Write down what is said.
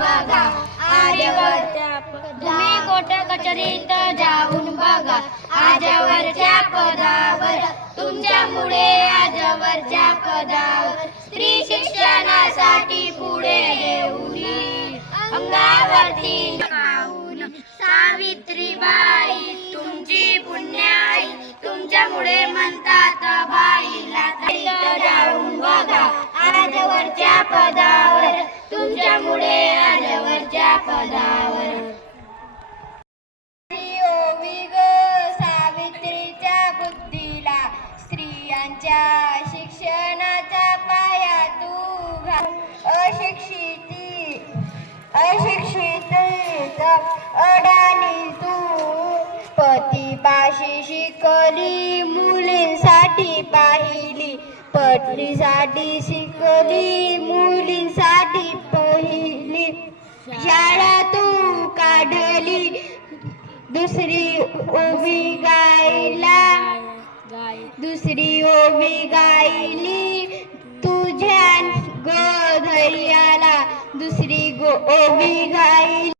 बघा. आजवरच्या तुम्ही कोट कचेरीत जाऊन बघा. आजवरच्या पदावर तुमच्यामुळे आजवरच्या पदावर स्त्री शिक्षणासाठी पुढे येऊन अंगावरती पाहून सावित्रीबाई तुमची पुण्याई तुमच्यामुळे म्हणतात बाईला तरी जाऊन बघा. आजवरच्या पदावर तुमच्यामुळे तुझ्या पदावर. ओवी ग सावित्रीच्या बुद्धीला स्त्रियांच्या शिक्षणाचा पाया तू अशिक्षिती अशिक्षित अडाणी तू. पतीपाशी शिकली मुलींसाठी पाहिली. पटलीसाठी शिकली मुलींसाठी पहिली. तू दुसरी ओवी गायला. दुसरी ओवी गायली. तुझ्या गोधैर्याला दुसरी गो ओवी गायली.